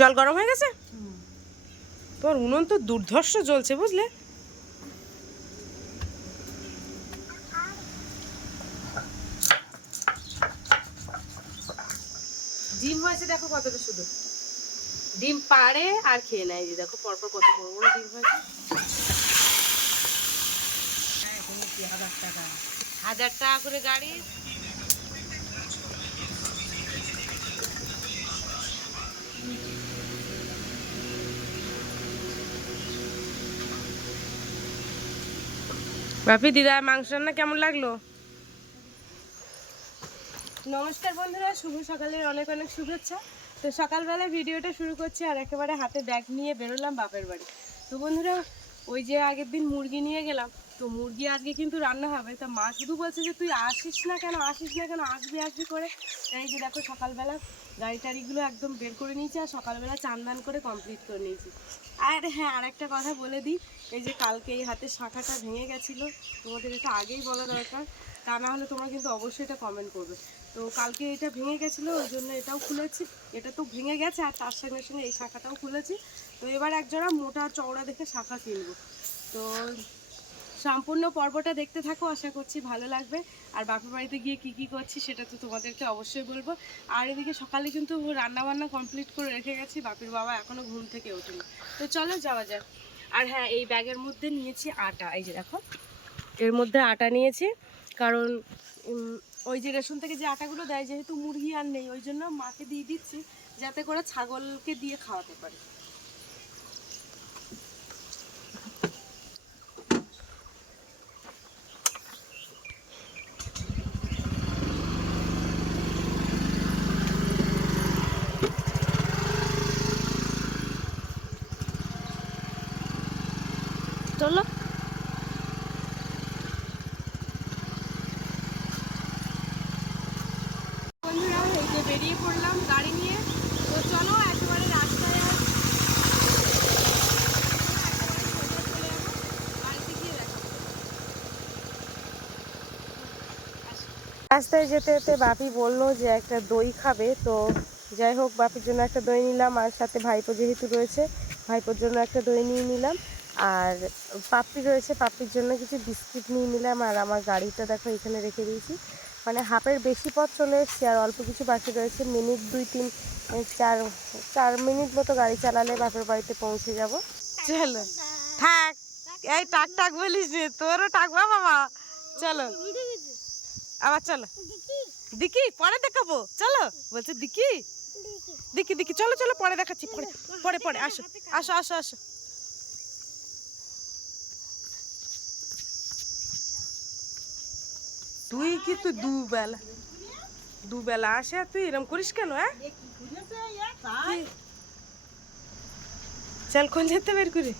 জল গরম হয়ে গেছে? তোর উনুন তো দুর্ধর্ষ জ্বলছে বুঝলে। ডিম হয়েছে দেখো কতটা, শুধু ডিম পাড়ে আর খেয়ে নেয়। যে দেখো পরপর কত বড় বড় ডিম হয়েছে। 1000 টাকা করে গাড়ি। বাপি দিদা মাংস রান্না কেমন লাগলো? নমস্কার বন্ধুরা, শুভ সকালের অনেক অনেক শুভেচ্ছা। তো সকালবেলা ভিডিওটা শুরু করছি আর একেবারে হাতে ব্যাগ নিয়ে বেরোলাম বাপের বাড়ি। তো বন্ধুরা ওই যে আগের দিন মুরগি নিয়ে গেলাম, তো মুরগি আজকে কিন্তু রান্না হবে। তা মা শুধু বলছে যে তুই আসিস না কেন, আসবি আসবি করে। এই যে দেখো সকালবেলা গাড়ি টাড়িগুলো একদম বের করে নিয়েছি আর সকালবেলা চান দান করে কমপ্লিট করে নিয়েছি। আর হ্যাঁ, আর একটা কথা বলে দিই, এই যে কালকে এই হাতের শাখাটা ভেঙে গেছিলো, তোমাদের এটা আগেই বলা দরকার, তা না হলে তোমরা কিন্তু অবশ্যই এটা কমেন্ট করবে। তো কালকে এটা ভেঙে গেছিলো, ওই জন্য এটাও খুলেছি। এটা তো ভেঙে গেছে আর তার সঙ্গে সঙ্গে এই শাখাটাও খুলেছি। তো এবার একজোড়া মোটা চওড়া দেখে শাখা কিনবো। তো সম্পূর্ণ পর্বটা দেখতে থাকো, আশা করছি ভালো লাগবে। আর বাপের বাড়িতে গিয়ে কি কি করছি সেটা তো তোমাদেরকে অবশ্যই বলবো। আর এদিকে সকালে কিন্তু রান্নাবান্না কমপ্লিট করে রেখে গেছি, বাপের বাবা এখনও ঘুম থেকে ওঠেনি। তো চলো যাওয়া যাক। আর হ্যাঁ, এই ব্যাগের মধ্যে নিয়েছি আটা, এই যে দেখো এর মধ্যে আটা নিয়েছি, কারণ ওই যে রেশন থেকে যে আটাগুলো দেয়, যেহেতু মুরগি আর নেই ওই জন্য মাকে দিয়ে দিচ্ছি, যাতে করে ছাগলকে দিয়ে খাওয়াতে পারে। চলো বন্ধুরা, এই যে বেরিয়ে পড়লাম গাড়ি নিয়ে। তো চলো একেবারে রাস্তায় রাস্তায় যেতে যেতে বাপি বললো যে একটা দই খাবে। তো যাই হোক, বাপির জন্য একটা দই নিলাম, আর সাথে ভাইপো যেহেতু রয়েছে ভাইপোর জন্য একটা দই নিয়ে নিলাম। আর পাপ্পি রয়েছে, পাপ্পির জন্য কিছু বিস্কিট নিয়ে নিলাম। আর আমার গাড়িটা দেখো এখানে রেখে দিয়েছি, মানে হাফের বেশি পথ চলে এসেছি আর অল্প কিছু বাকি রয়েছে। মিনিট 2-3-4 মিনিট মতো গাড়ি চালালে বাপের বাড়িতে পৌঁছে যাব। চলো থাক, এই টাক টাক বলিস রে, তোরও টাকবা বাবা। চলো আবার চলো, দিকি পরে দেখাবো। চলো বলছে দিকি দিকি দিকি, চলো চলো পরে দেখাচ্ছি, পরে পরে পরে আসো আসো আসো আসো। তুই কিন্তু দুবেলা আসে, তুই এরকম করিস কেন? চাল কোন যেতে বের করে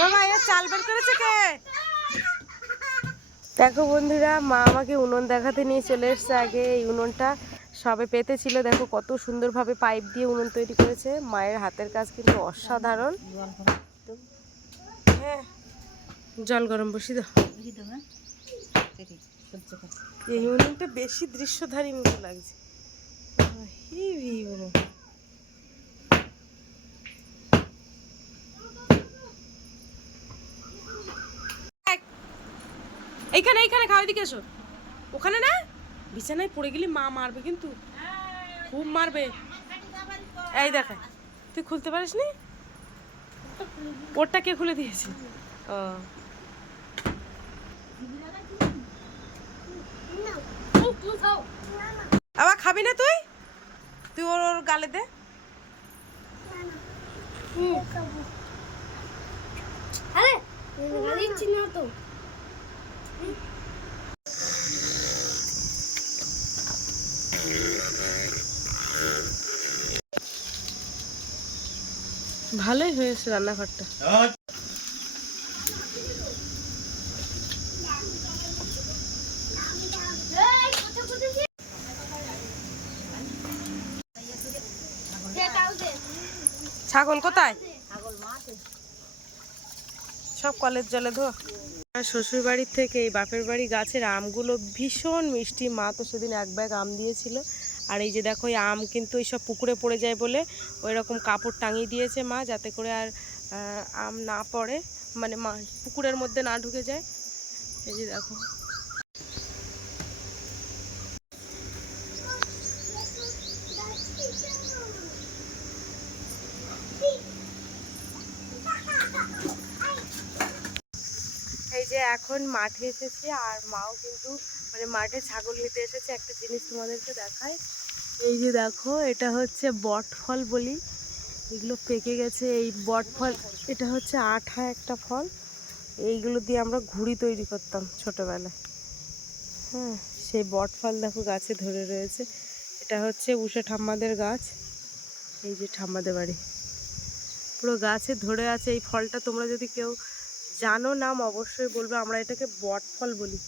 বাবা, এ চাল বের করেছে কে? দেখো বন্ধুরা, মা আমাকে উনুন দেখাতে নিয়ে চলে এসছে। আগে এই উনুনটা সবে পেতে ছিল, দেখো কত সুন্দরভাবে পাইপ দিয়ে উনুন তৈরি করেছে। মায়ের হাতের কাজ কিন্তু অসাধারণ। হ্যাঁ, জল গরম বসি দাও। এই উনুনটা বেশি দৃশ্যধারী মতো লাগছে। হেভি উনুন। এইখানে এইখানে খাওয়া, দিকে এসো। ওখানে না, বিছানায় পড়ে গেলি মা মারবে কিন্তু, খুব মারবে। এই দেখা, তুই খুলতে পারিস নি? ওরটা কে খুলে দিয়েছে? ও আবার খাবি না তুই? তুই ওর ওর গালে দে। ভালোই হয়েছে রান্নাঘরটা। ছাগল কোথায়? সব কলের জলে ধো। শ্বশুর বাড়ির থেকে এই বাপের বাড়ি গাছের আমগুলো ভীষণ মিষ্টি। মা তো সেদিন এক ব্যাগ আম দিয়েছিল, আর এই যে দেখো এই আম কিন্তু এইসব পুকুরে পড়ে যায় বলে ওই রকম কাপড় টাঙিয়ে দিয়েছে মা, যাতে করে আর আম না পড়ে, মানে পুকুরের মধ্যে না ঢুকে যায়। এই যে দেখো এই যে এখন মাঠে এসেছি, আর মাও কিন্তু মানে মাঠে ছাগল নিতে এসেছে। একটা জিনিস তোমাদেরকে দেখাই, এই যে দেখো এটা হচ্ছে বট ফল বলি, এগুলো পেকে গেছে। এই বট ফল, এটা হচ্ছে আঠা একটা ফল, এইগুলো দিয়ে আমরা ঘুড়ি তৈরি করতাম ছোটবেলায়। হ্যাঁ, সেই বট ফল দেখো গাছে ধরে রয়েছে। এটা হচ্ছে উষা ঠাম্মাদের গাছ, এই যে ঠাম্মাদের বাড়ি পুরো গাছে ধরে আছে এই ফলটা। তোমরা যদি কেউ জানো নাম অবশ্যই বলবে, আমরা এটাকে বট ফল বলি।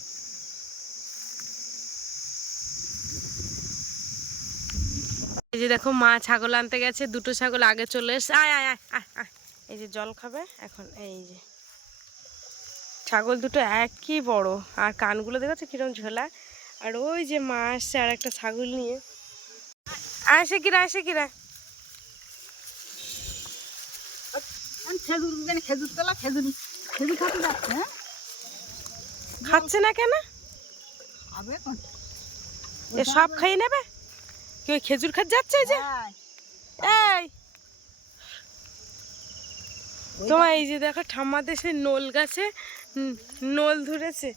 এই যে দেখো মা ছাগল আনতে গেছে, দুটো ছাগল আগে চলে এসে আয় আয় আয় আয়, এই যে জল খাবে এখন। এই যে ছাগল দুটো একই বড়, আর কানগুলো দেখেছো কিরম ঝোলা। আর ওই যে মা আসছে আর একটা ছাগল নিয়ে। আসে কিরা, আসে কিরা, খাচ্ছে না কেন? সব খাই নেবে, কেউ খেজুর খাতে যাচ্ছে। যে এই তোমার এই যে দেখো ঠাম্মাদের সেই নোল গাছে নোল ধরেছে।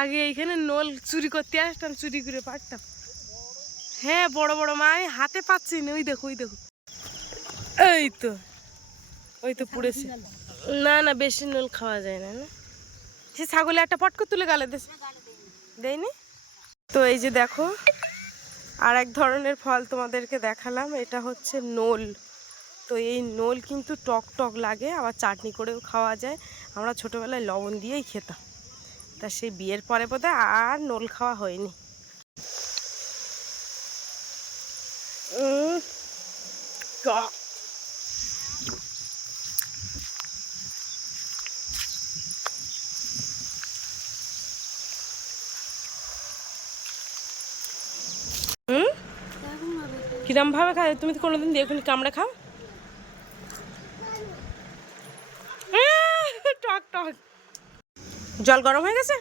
আগে এইখানে নোল চুরি করতে আসতাম, চুরি করে পারতাম। হ্যাঁ বড় বড়, মা আমি হাতে পাচ্ছি না। ওই দেখো, ওই দেখো, এই তো ওই তো পুড়েছে। না না, বেশি নোল খাওয়া যায় না। না সে ছাগলে একটা পটকো তুলে গালে দেয়নি তো। এই যে দেখো আর এক ধরনের ফল তোমাদেরকে দেখালাম, এটা হচ্ছে নোল। তো এই নোল কিন্তু টক টক লাগে, আবার চাটনি করেও খাওয়া যায়। আমরা ছোটোবেলায় লবণ দিয়েই খেতাম, তা সেই বিয়ের পরে বোধহয় আর নোল খাওয়া হয়নি। টক কিরম ভাবে খায়? তুমি তো কোনোদিন দেখুন কামড়ে খাও। টক টক। জল গরম হয়ে গেছে?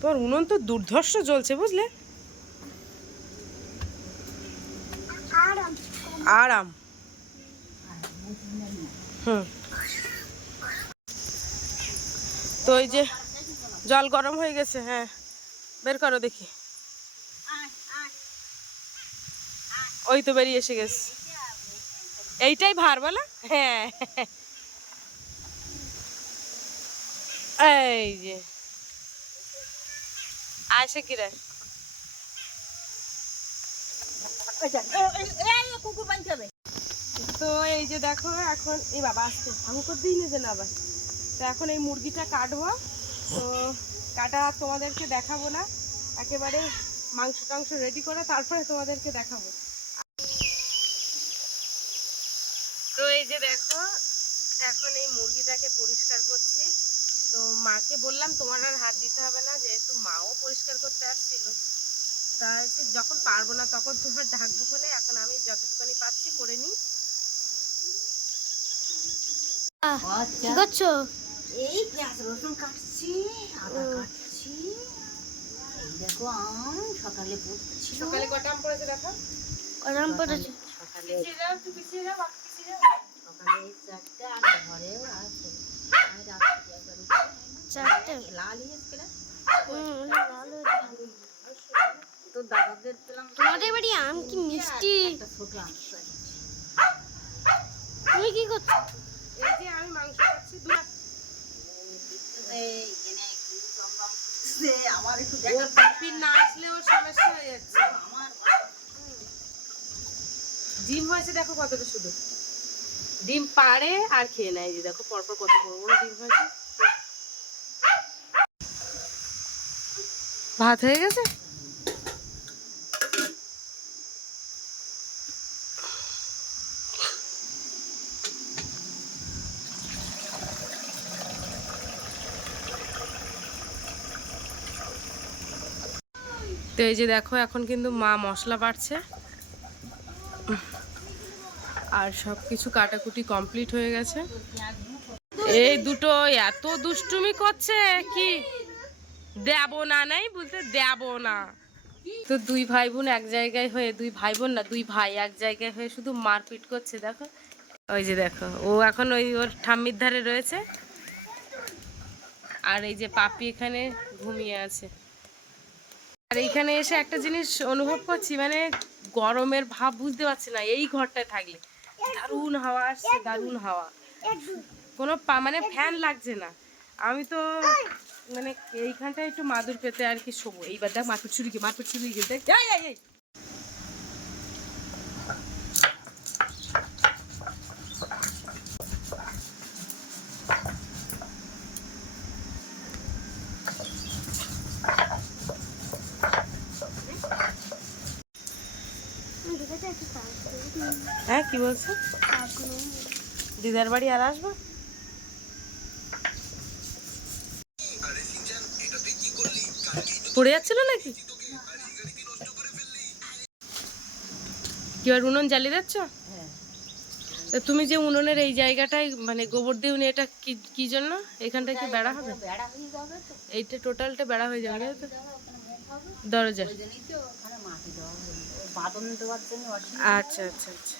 তোমার উনুন তো দুর্ধর্ষ জ্বলছে বুঝলে। আরাম। তো এই যে জল গরম হয়ে গেছে, হ্যাঁ বের করো দেখি। ওই তো বেরিয়ে এসে গেছে, এইটাই ভার বলা। হ্যাঁ এই যে আসে কিরে। তো এই যে দেখো এখন এই বাবা আসছে, আমি তো দিই নিজে না আবার। তো এখন এই মুরগিটা কাটবো। তো কাটা তোমাদেরকে দেখাবো না, একেবারে মাংস টাংস রেডি করে তারপরে তোমাদেরকে দেখাবো। তো এই যে দেখো এখন এই মুরগিটাকে পরিষ্কার করছি। তো মাকে বললাম তোমার আর হাত দিতে হবে না, যেহেতু মাও পরিষ্কার করতে আসছিল। তা যখন পারবো না তখন তোমার ডাকবো কোনে, এখন আমি যতটুকুনি পাচ্ছি করে নিই। কি করছো? এই পেঁয়াজ রসুন কাটছি, আদা কাটছি। এই দেখো আম সকালে পড়ছি। সকালে কটা আম পড়েছে দেখো? কটা আম পড়েছে? সকালে সকালে 4টে, আর ঘরেও আছে। আমি রাত্রি একবার উঠে 4টে লাল হয়েছে না? ভালো। তো দাদাদের পেলাম। তোমাদের বাড়ি আম কি মিষ্টি। একটা ছোট আম। তুমি কি করছো? এই যে আমি মাংস কাটছি। আমার একটু না আসলে ওর সমস্যা হয়ে যাচ্ছে। ডিম হয়েছে দেখো কতটা, শুধু ডিম পাড়ে আর খেয়ে নেয়। যে দেখো পরপর কত বড় বড় ডিম হয়েছে। ভাত হয়ে গেছে। তো এই যে দেখো এখন কিন্তু মা মশলা বাটছে আর সব কিছু কাটাকুটি কমপ্লিট হয়ে গেছে। এই দুটো এত দুষ্টুমি করছে কি দেব না নাই বলতে দেব না। তো দুই ভাই বোন এক জায়গায় হয়ে, দুই ভাই বোন না দুই ভাই এক জায়গায় হয়ে শুধু মারপিট করছে দেখো। ওই যে দেখো ও এখন ওই ওর ঠাম্মির ধারে রয়েছে আর এই যে পাপি এখানে ঘুমিয়ে আছে। আর এইখানে এসে একটা জিনিস অনুভব করছি, মানে গরমের ভাব বুঝতে পারছি না এই ঘরটায় থাকলে। দারুণ হাওয়া আসছে, দারুণ হাওয়া, কোনো মানে ফ্যান লাগছে না। আমি তো মানে এইখানটায় একটু মাদুর পেতে আর কি শোবো। এইবার দেখ মারপিট শুরু কি, মারপিট শুরু কি দেখ। হ্যাঁ কি বলছো? দিদার বাড়ি আর আসবো? পড়ে যাচ্ছিল নাকি? কি আর উনুন জ্বালিয়ে যাচ্ছ? তা তুমি যে উনুনের এই জায়গাটায় মানে গোবর দিয়ে উনি, এটা কি কি জন্য? এখানটায় কি বেড়া হবে? এইটা টোটালটা বেড়া হয়ে যাবে তো দরজা। আচ্ছা আচ্ছা আচ্ছা।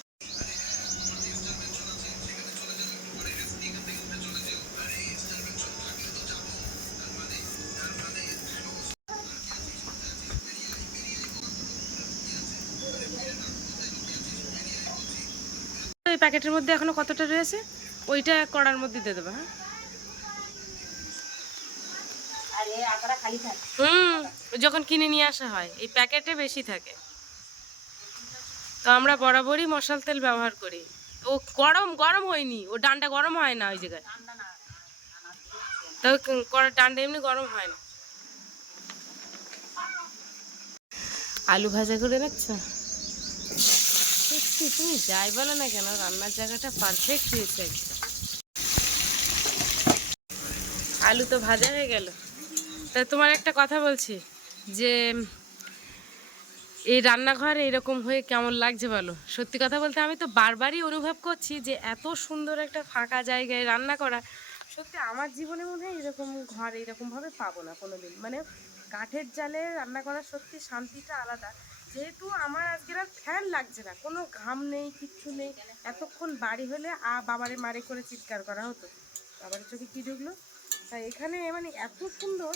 এই প্যাকেটের মধ্যে এখনো কতটা রয়েছে ওইটা কড়ার মধ্যে দিয়ে দেবো। হ্যাঁ যখন কিনে নিয়ে আসা হয় এই প্যাকেটে বেশি থাকে, তো আমরা বরাবরই মশাল তেল ব্যবহার করি। ও গরম গরম হয়নি, ও ডান্ডা গরম হয় না ওই জায়গায়, তো ডান্ডা এমনি গরম হয় না। আলু ভাজা করে রাখছো? সত্যি তুমি যাই বলো না কেন রান্নার জায়গাটা পারফেক্ট হয়েছে একদম। আলু তো ভাজা হয়ে গেল। তা তোমার একটা কথা বলছি যে এই রান্নাঘর এরকম হয়ে কেমন লাগছে বলো? সত্যি কথা বলতে আমি তো বারবারই অনুভব করছি যে এত সুন্দর একটা ফাঁকা জায়গায় রান্না করা, সত্যি আমার জীবনে মনে হয় এরকম ঘর এরকমভাবে পাবো না কোনোদিন। মানে কাঠের জালে রান্না করার সত্যি শান্তিটা আলাদা। যেহেতু আমার আজকের আর ফ্যান লাগছে না, কোনো ঘাম নেই, কিচ্ছু নেই। এতক্ষণ বাড়ি হলে বাবারে মারে করে চিৎকার করা হতো, বাবার চোখে কী ঢুকলো। তাই এখানে মানে এত সুন্দর।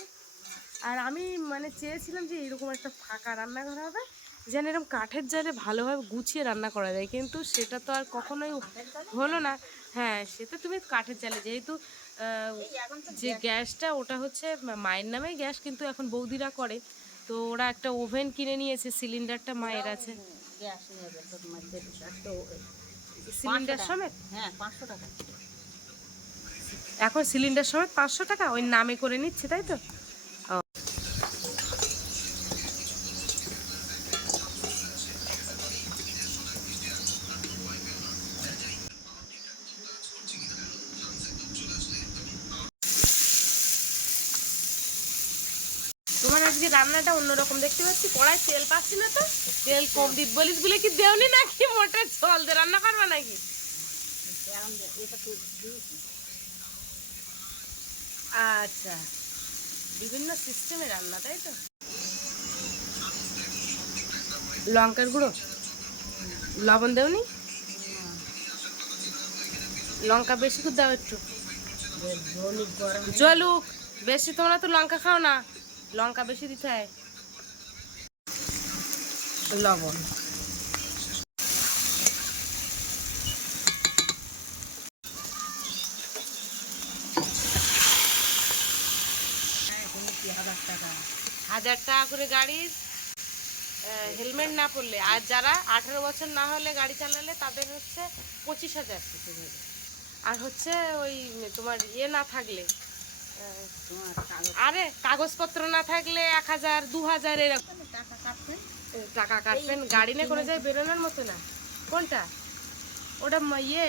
আর আমি মানে চেয়েছিলাম যে এরকম একটা ফাঁকা রান্নাঘর হবে, যেন এরকম কাঠের জালে ভালোভাবে গুছিয়ে রান্না করা যায়, কিন্তু সেটা তো আর কখনোই হলো না। হ্যাঁ সেটা তুমি কাঠের জালে, যেহেতু যে গ্যাসটা ওটা হচ্ছে মায়ের নামেই গ্যাস, কিন্তু এখন বৌদিরা করে, তো ওরা একটা ওভেন কিনে নিয়েছে, সিলিন্ডারটা মায়ের আছে। সিলিন্ডার সমেত? হ্যাঁ 500 টাকা এখন সিলিন্ডার সমেত 500 টাকা ওই নামে করে নিচ্ছে, তাই তো? তোমার আজকে রান্নাটা অন্যরকম দেখতে পাচ্ছি। কড়াই তেল পাচ্ছি না তো, তেল কম দিত বলিস বলে কি দেওনি নাকি? মোটর জল দিয়ে রান্না করবা নাকি? আচ্ছা বিভিন্ন সিস্টেমে রান্না, তাই তো? লঙ্কার গুঁড়ো লবণ দেওনি? লঙ্কা বেশি করে দাও একটু, জলুক বেশি। তোমরা তো লঙ্কা খাও না, লঙ্কা বেশি দিতে হয়। লবণ হাজার টাকা করে গাড়ির হেলমেট না পরলে, আর যারা 18 বছর না হলে গাড়ি চালালে তাদের হচ্ছে 25,000 টাকা। আর হচ্ছে ওই তোমার ইয়ে না থাকলে, আরে কাগজপত্র না থাকলে 1000 2000 এরকম টাকা কাটবেন। গাড়ি না কোনো জায়গায় বেরোনোর মতো না। কোনটা? ওটা ইয়ে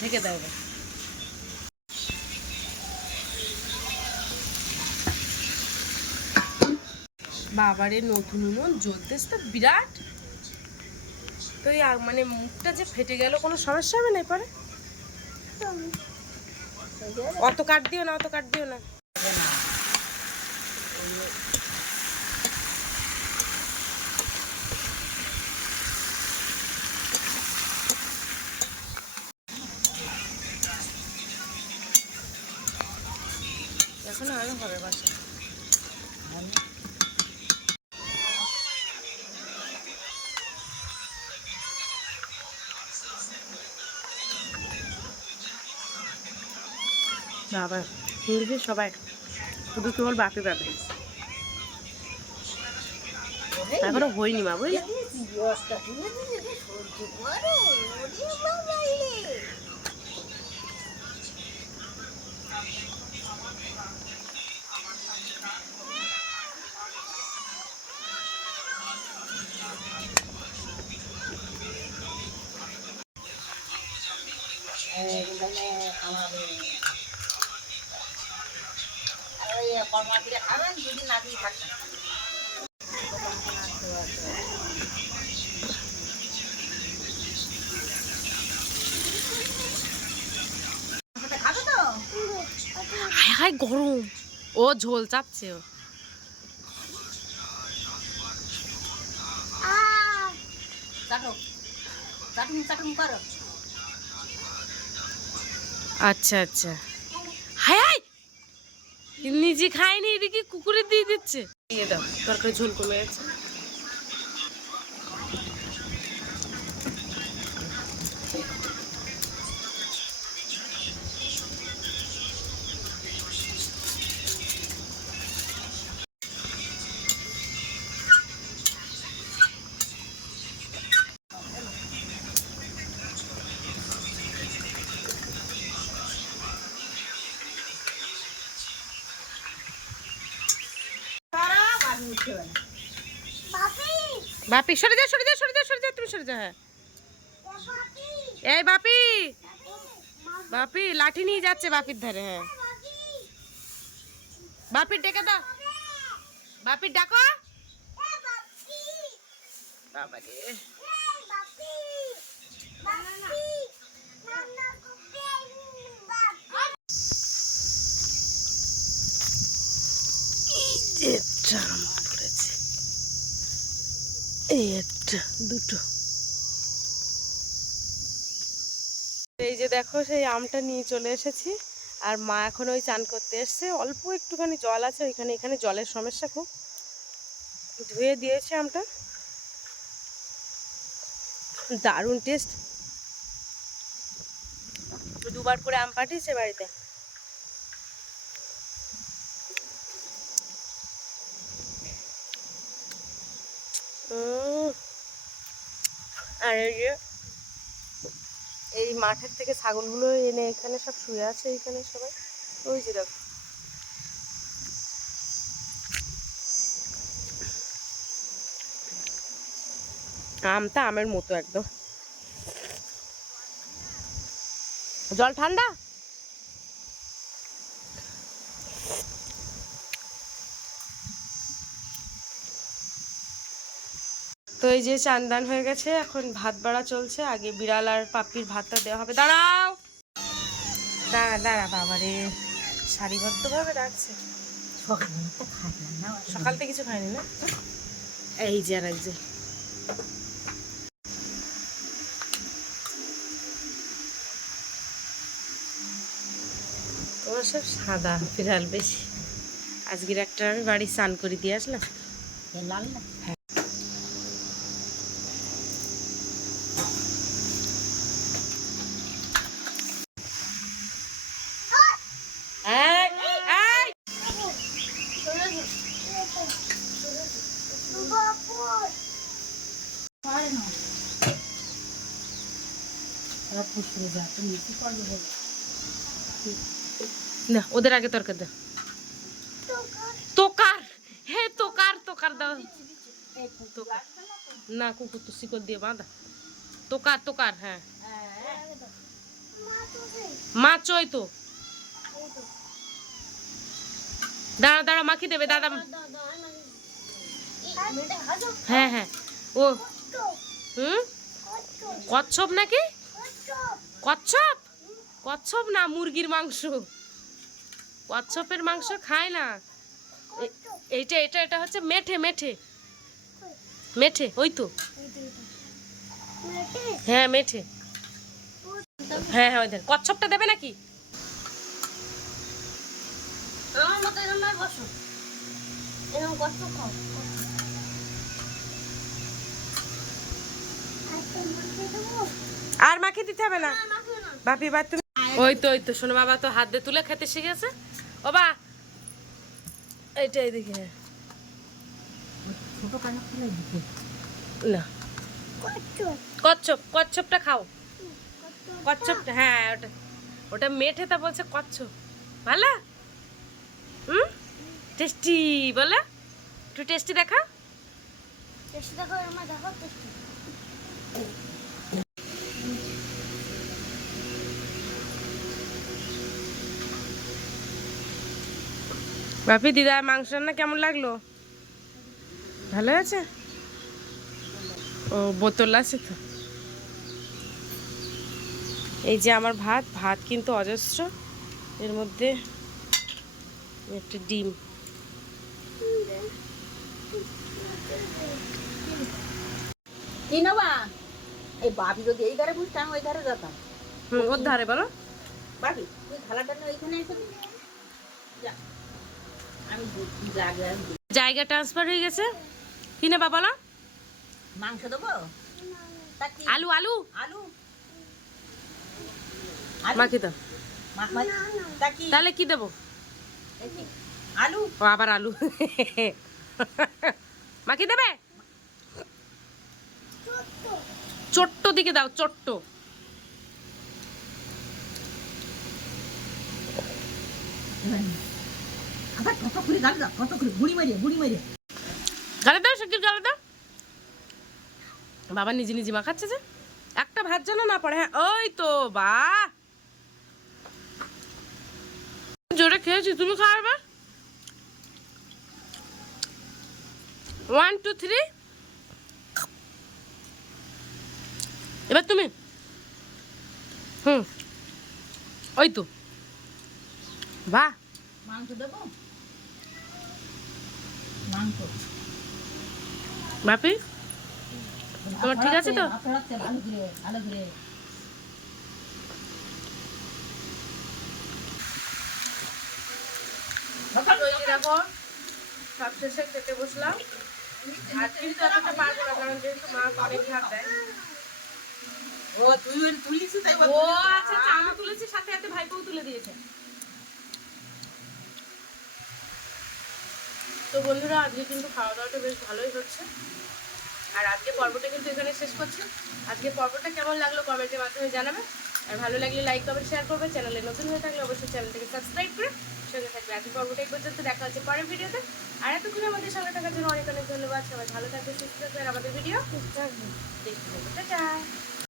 ঢেকে দেবে। বাবারে নতুন উনুন জ্বলতেছে তো বিরাট। তো এই মানে মুখটা যে ফেটে গেল কোনো সমস্যা হবে না পরে? অত কাট দিও না, অত কাট দিও না। এখন আরো হবে বাসা। বাবা হিন্দিতে সবাই, শুধু কেবল বাপি পাবে। এখনো হয়নি মা, বুঝলি? খাবেন যদি না দিয়ে থাকবেন। খাবে তো? হায় হায় গরম, ও ঝোল চাচ্ছে ও। চাটো, চাটুম চাটুম করো। আচ্ছা আচ্ছা, হায় হায় নিজে খায়নি, এদিকে কুকুরে দিয়ে দিচ্ছে। দিয়ে দাও, তরকারি ঝোল কমে গেছে। বাপি সরে যা, সরে যা, সরে যা, সরে যা, তুমি সরে যা। হ্যাঁ এই বাপি, বাপি লাঠি নিয়ে যাচ্ছে বাপির ধারে। হ্যাঁ বাপির ডেকে দাও, বাপির ডাকো। বাবা রে, একটা আম পড়েছে, এই একটা দুটো। এই যে দেখো সেই আমটা নিয়ে চলে এসেছি, আর মা এখন ওই চান করতে এসছে। অল্প একটুখানি জল আছে ওইখানে, এখানে জলের সমস্যা খুব। ধুয়ে দিয়েছে আমটা, দারুণ টেস্ট। দুবার করে আম পাঠিয়েছে বাড়িতে। আর এই যে এই মাঠের থেকে ছাগলগুলো এনে এখানে সব শুয়ে আছে, এইখানে সবাই। ওই যে দেখো, আমটা আমের মতো একদম। জল ঠান্ডা। তো এই যে চান্দান হয়ে গেছে, এখন ভাত বাড়া চলছে। আগে বিড়াল আর পাপির ভাতটা দেওয়া হবে। দাঁড়াও, দাঁড়া দাঁড়া, বাবারে সারিবদ্ধভাবে রাখছে। সকাল থেকে কিছু খায়নি না। এই যে আর একজন, তোমার সব সাদা বিড়াল বেশি। আজকের একটা আমি বাড়ি স্নান করে দিয়ে আসলাম। লাল না? হ্যাঁ না, ওদের আগে তরকারি দাও। তোকার, হ্যাঁ তোকার, তোকার দাও। তোকার না, কুকুর তো শিকড় দিয়ে বাঁধা। তোকার, তোকার, হ্যাঁ মাছ ওই তো। দাঁড়া দাঁড়া, মাখি দেবে দাদা। হ্যাঁ হ্যাঁ ও হুম কচ্ছপ নাকি কচ্ছপ কচ্ছপ না মুরগির মাংস কচ্ছপের মাংস খায় না এইটা এটা এটা হচ্ছে মেঠে মেঠে মেঠে ওই তো হ্যাঁ মেঠে হ্যাঁ হ্যাঁ ওই দেন কচ্ছপটা দেবে নাকি আমার মতো এরকম ভাবে বসো এরকম কত খাও আর মাকে দিতে হবে না বাপি বা তুমি ওই তো শোনো বাবা তো হাত দিয়ে তুলে খেতে শিখেছে ও বা এইটাই দেখি ছোট কানা খুলে দিতে না কচ্ছপ কচ্ছপটা খাও কচ্ছপটা হ্যাঁ ওটা ওটা মেঠে তা বলছে কচ্ছপ ভালো হুম টেস্টি বলে একটু টেস্টি দেখা টেস্টি দেখো আমার দেখো টেস্টি বাপি দিদা মাংস রান্না কেমন লাগলো ভালো আছে ও বোতল আছে তো এই যে আমার ভাত ভাত কিন্তু অজস্র এর মধ্যে একটা ডিম কি নেবা এই বাপি যদি এই ধারে বুঝতে আমি ওই ধারে যেতাম ওর ধারে বলো বাপি তুই থালাটা নিয়ে ওইখানে এসে দিবি। যা আমি জায়গা জায়গা ট্রান্সফার হয়ে গেছে কি নেবা বলো মাংস দেবো তা কি আলু আলু আলু মাখি দাও তা কি তাহলে কি দেবো এই কি? আলু ও আবার আলু মাখি দেবে ছোট্ট দিকে দাও ছোট্ট আবার কত করে গাল দাও কত করে বুড়ি মারিয়ে গালে দাও শিগগির গালে দাও বাবা নিজে নিজে মাখাচ্ছে যে একটা ভাত যেন না পড়ে হ্যাঁ ওই তো বাহ জোরে খেয়েছি তুমি খাওয়াবে 1 2 3 এবার তুমি ওই তো বাহ মাংস দেবো মাংস বাপি তোমার ঠিক আছে তো ভালো করে দেখো সবশেষে খেতে বসলাম আর কিন্তু এতটা পারবো না কারণ যেহেতু মা অনেক ভাত দেয় ও তুই তুলিস তাই ও আচ্ছা আচ্ছা আমি তুলেছি সাথে সাথে ভাইপোও তুলে দিয়েছে তো বন্ধুরা আজকে কিন্তু খাওয়া দাওয়াটা বেশ ভালোই হচ্ছে আর আজকে পর্বটা কিন্তু এখানে শেষ করছি আজকে পর্বটা কেমন লাগলো কমেন্টের মাধ্যমে জানাবে আর ভালো লাগলে লাইক কমেন্ট শেয়ার করবে চ্যানেলে নতুন হয়ে থাকলে অবশ্যই চ্যানেলটাকে সাবস্ক্রাইব করে সঙ্গে থাকবে আজকে পর্বটা এই পর্যন্ত দেখা হচ্ছে পরের ভিডিওতে আর এতক্ষণ আমাদের সঙ্গে থাকার জন্য অনেক অনেক ধন্যবাদ সবাই ভালো থাকবে সুস্থ থাকবে আর আমাদের ভিডিও দেখতে থাকবে টাটা